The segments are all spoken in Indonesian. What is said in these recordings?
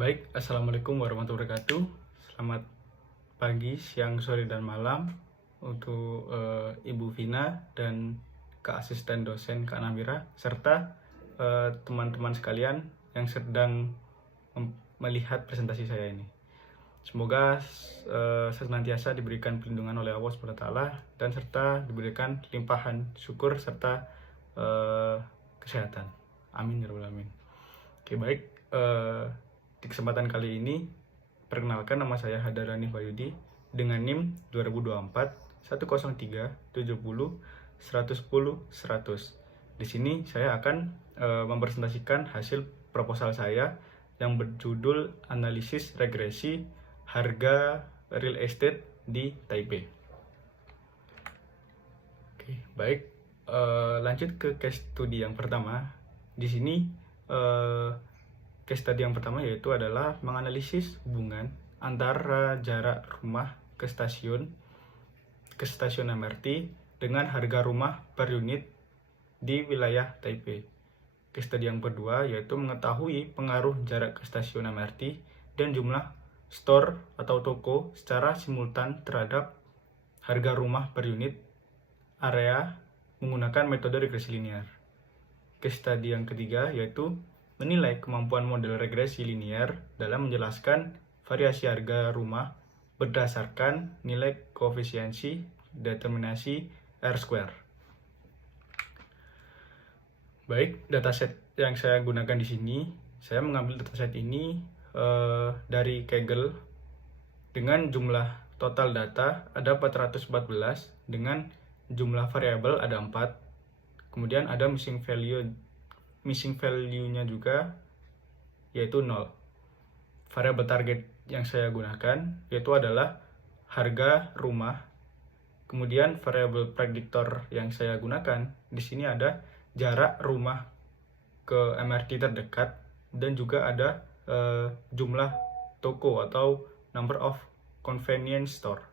Baik, Assalamualaikum warahmatullahi wabarakatuh. Selamat pagi, siang, sore, dan malam untuk Ibu Vina dan Kak Asisten Dosen Kak Namira, serta teman-teman sekalian yang sedang melihat presentasi saya ini. Semoga senantiasa diberikan perlindungan oleh Allah SWT dan serta diberikan limpahan syukur serta kesehatan. Amin ya rabbal alamin. Oke, baik. Di kesempatan kali ini, perkenalkan, nama saya Hadarani Wahyudi dengan NIM 2024 103 70 110 100. Di sini saya akan mempresentasikan hasil proposal saya yang berjudul Analisis Regresi Harga Real Estate di Taipei. Oke, baik. Lanjut ke case study yang pertama. Di sini case study yang pertama yaitu adalah menganalisis hubungan antara jarak rumah ke stasiun MRT dengan harga rumah per unit di wilayah Taipei. Case study yang kedua yaitu mengetahui pengaruh jarak ke stasiun MRT dan jumlah store atau toko secara simultan terhadap harga rumah per unit area menggunakan metode regresi linear. Case study yang ketiga yaitu menilai kemampuan model regresi linear dalam menjelaskan variasi harga rumah berdasarkan nilai koefisiensi determinasi R-square. Baik, dataset yang saya gunakan di sini, saya mengambil dataset ini dari Kaggle dengan jumlah total data ada 414 dengan jumlah variabel ada 4. Kemudian ada missing value-nya juga yaitu 0. Variabel target yang saya gunakan yaitu adalah harga rumah. Kemudian variabel prediktor yang saya gunakan di sini ada jarak rumah ke MRT terdekat dan juga ada jumlah toko atau number of convenience store.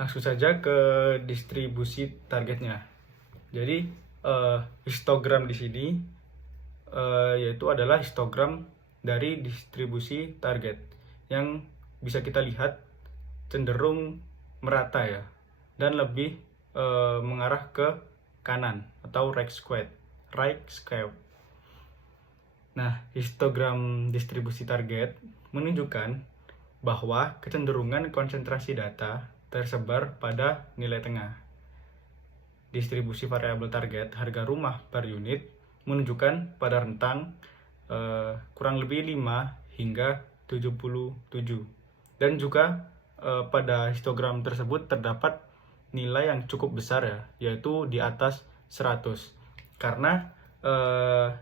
Langsung saja ke distribusi targetnya. Jadi histogram di sini yaitu adalah histogram dari distribusi target yang bisa kita lihat cenderung merata ya dan lebih mengarah ke kanan atau right square. Nah, histogram distribusi target menunjukkan bahwa kecenderungan konsentrasi data tersebar pada nilai tengah. Distribusi variabel target harga rumah per unit menunjukkan pada rentang kurang lebih 5 hingga 77. Dan juga pada histogram tersebut terdapat nilai yang cukup besar ya, yaitu di atas 100. Karena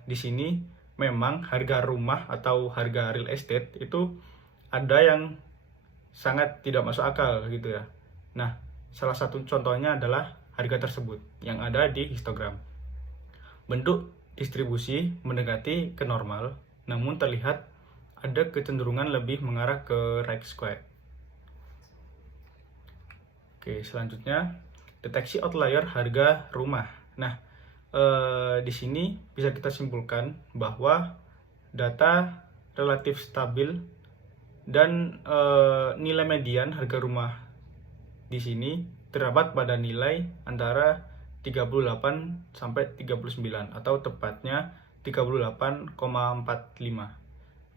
di sini memang harga rumah atau harga real estate itu ada yang sangat tidak masuk akal gitu ya. Nah, salah satu contohnya adalah harga tersebut yang ada di histogram. Bentuk distribusi mendekati ke normal, namun terlihat ada kecenderungan lebih mengarah ke right square. Oke, selanjutnya deteksi outlier harga rumah. Nah, di sini bisa kita simpulkan bahwa data relatif stabil dan nilai median harga rumah di sini terdapat pada nilai antara 38 sampai 39 atau tepatnya 38,45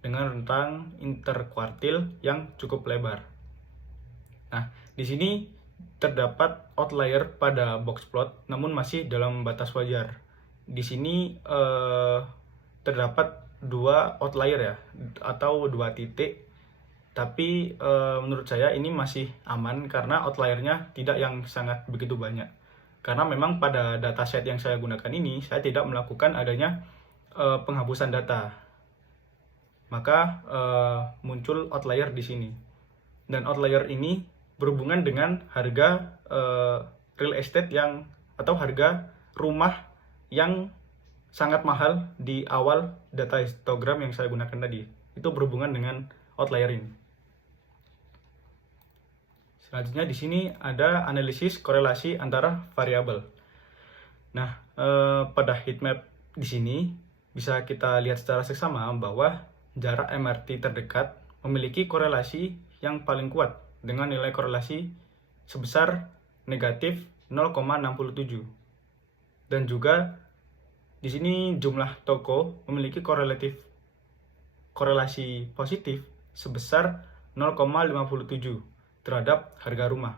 dengan rentang interkuartil yang cukup lebar. Nah, di sini terdapat outlier pada box plot namun masih dalam batas wajar. Di sini terdapat 2 outlier ya atau 2 titik. Tapi menurut saya ini masih aman karena outliernya tidak yang sangat begitu banyak. Karena memang pada dataset yang saya gunakan ini saya tidak melakukan adanya penghapusan data. Maka muncul outlier di sini. Dan outlier ini berhubungan dengan harga real estate yang atau harga rumah yang sangat mahal di awal data histogram yang saya gunakan tadi. Itu berhubungan dengan outlier ini. Selanjutnya di sini ada analisis korelasi antara variabel. Nah, pada heatmap di sini bisa kita lihat secara seksama bahwa jarak MRT terdekat memiliki korelasi yang paling kuat dengan nilai korelasi sebesar negatif 0,67. Dan juga di sini jumlah toko memiliki korelasi positif sebesar 0,57 terhadap harga rumah.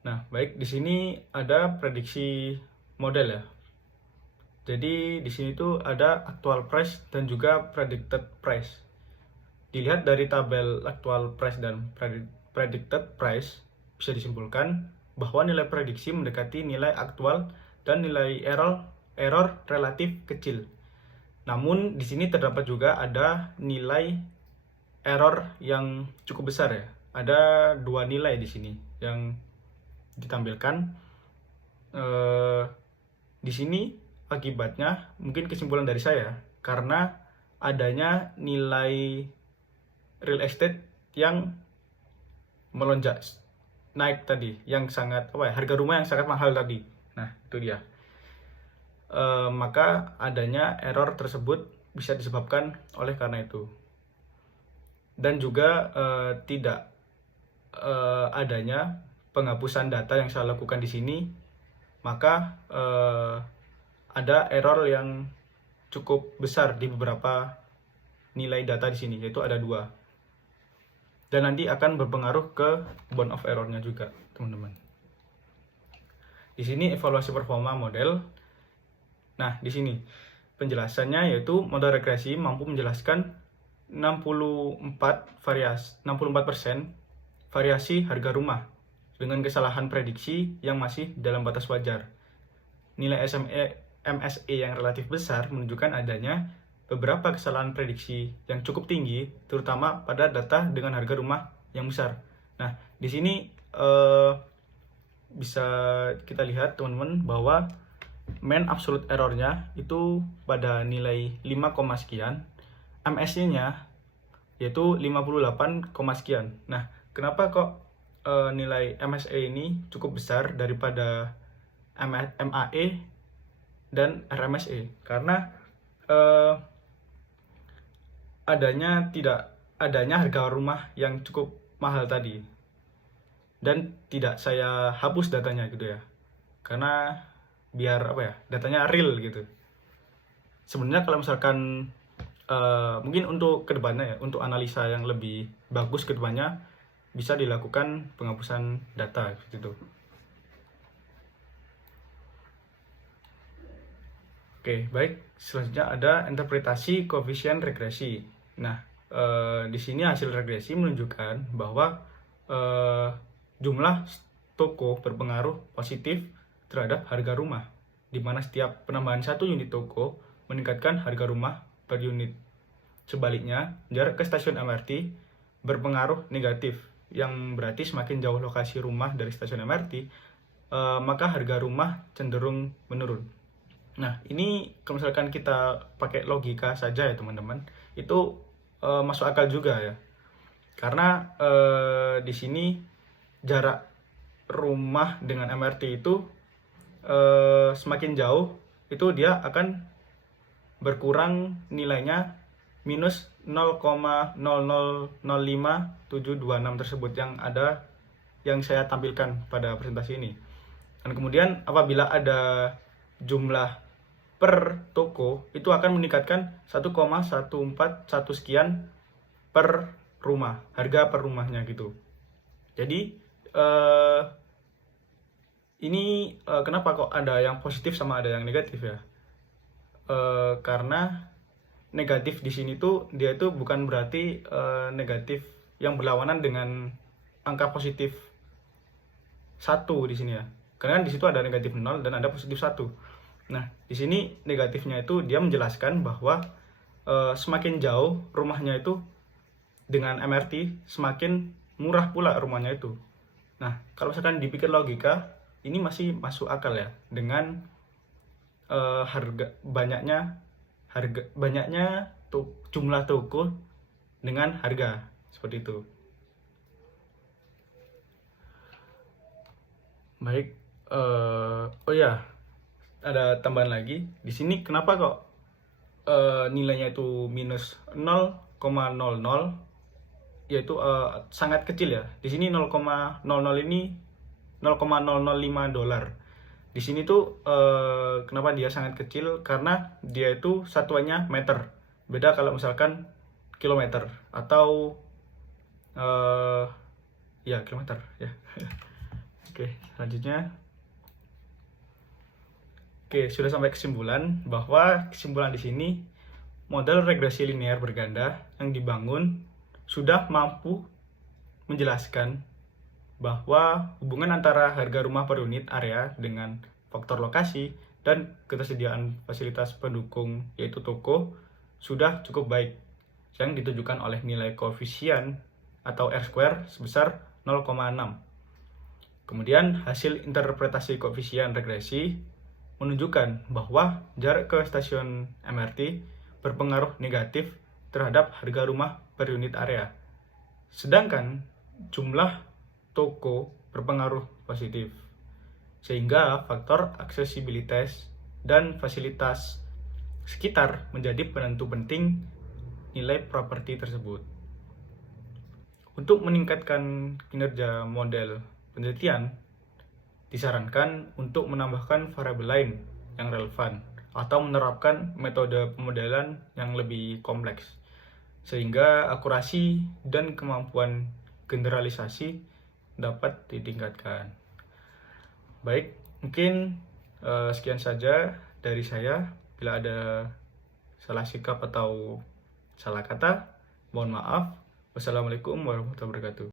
Nah, baik, di sini ada prediksi model ya. Jadi di sini tuh ada actual price dan juga predicted price. Dilihat dari tabel actual price dan predicted price, bisa disimpulkan bahwa nilai prediksi mendekati nilai aktual dan nilai error relatif kecil. Namun di sini terdapat juga ada nilai error yang cukup besar ya. Ada dua nilai di sini yang ditampilkan. Di sini akibatnya mungkin kesimpulan dari saya karena adanya nilai real estate yang melonjak naik tadi, yang sangat harga rumah yang sangat mahal tadi. Nah, itu dia. Maka adanya error tersebut bisa disebabkan oleh karena itu. Dan juga tidak adanya penghapusan data yang saya lakukan di sini, maka ada error yang cukup besar di beberapa nilai data di sini, yaitu ada 2. Dan nanti akan berpengaruh ke bound of error-nya juga, teman-teman. Di sini evaluasi performa model. Nah, di sini penjelasannya yaitu model regresi mampu menjelaskan 64% variasi harga rumah dengan kesalahan prediksi yang masih dalam batas wajar. Nilai MSE yang relatif besar menunjukkan adanya beberapa kesalahan prediksi yang cukup tinggi, terutama pada data dengan harga rumah yang besar. Nah, di sini bisa kita lihat teman-teman bahwa mean absolute error-nya itu pada nilai 5, sekian, MSE-nya yaitu 58, sekian. Nah, kenapa kok nilai MSE ini cukup besar daripada MAE dan RMSE? Karena tidak adanya harga rumah yang cukup mahal tadi, dan tidak saya hapus datanya gitu ya, karena biar datanya real gitu. Sebenarnya kalau misalkan mungkin untuk kedepannya ya, untuk analisa yang lebih bagus kedepannya bisa dilakukan penghapusan data gitu. Oke, baik. Selanjutnya ada interpretasi koefisien regresi. Nah, di sini hasil regresi menunjukkan bahwa jumlah toko berpengaruh positif terhadap harga rumah, di mana setiap penambahan 1 unit toko meningkatkan harga rumah per unit. Sebaliknya, jarak ke stasiun MRT berpengaruh negatif, yang berarti semakin jauh lokasi rumah dari stasiun MRT, maka harga rumah cenderung menurun. Nah, ini kalau misalkan kita pakai logika saja ya teman-teman, itu masuk akal juga ya. Karena di sini jarak rumah dengan MRT itu semakin jauh, itu dia akan berkurang nilainya minus 0,0005726 tersebut yang saya tampilkan pada presentasi ini. Dan kemudian apabila ada jumlah per toko, itu akan meningkatkan 1,141 sekian per rumah, harga per rumahnya gitu. Jadi ini kenapa kok ada yang positif sama ada yang negatif ya? Karena negatif di sini tuh dia itu bukan berarti negatif yang berlawanan dengan angka positif 1 di sini ya. Karena di situ ada negatif 0 dan ada positif 1. Nah, di sini negatifnya itu dia menjelaskan bahwa semakin jauh rumahnya itu dengan MRT, semakin murah pula rumahnya itu. Nah, kalau misalkan dipikir logika, ini masih masuk akal ya, dengan banyaknya jumlah toko dengan harga seperti itu. Baik, oh ya, ada tambahan lagi. Di sini kenapa kok nilainya itu minus 0,00, yaitu sangat kecil ya. Di sini 0,00 ini $0,005. Di sini tuh kenapa dia sangat kecil? Karena dia itu satuannya meter. Beda kalau misalkan kilometer atau ya kilometer ya. Oke, selanjutnya. Oke, sudah sampai kesimpulan bahwa kesimpulan di sini model regresi linear berganda yang dibangun sudah mampu menjelaskan bahwa hubungan antara harga rumah per unit area dengan faktor lokasi dan ketersediaan fasilitas pendukung yaitu toko sudah cukup baik yang ditunjukkan oleh nilai koefisien atau R-square sebesar 0,6. Kemudian hasil interpretasi koefisien regresi menunjukkan bahwa jarak ke stasiun MRT berpengaruh negatif terhadap harga rumah per unit area. Sedangkan jumlah toko berpengaruh positif. Sehingga faktor aksesibilitas dan fasilitas sekitar menjadi penentu penting nilai properti tersebut. Untuk meningkatkan kinerja model penelitian, disarankan untuk menambahkan variabel lain yang relevan atau menerapkan metode pemodelan yang lebih kompleks sehingga akurasi dan kemampuan generalisasi dapat ditingkatkan. Baik, mungkin sekian saja dari saya. Bila ada salah sikap atau salah kata, mohon maaf. Wassalamualaikum warahmatullahi wabarakatuh.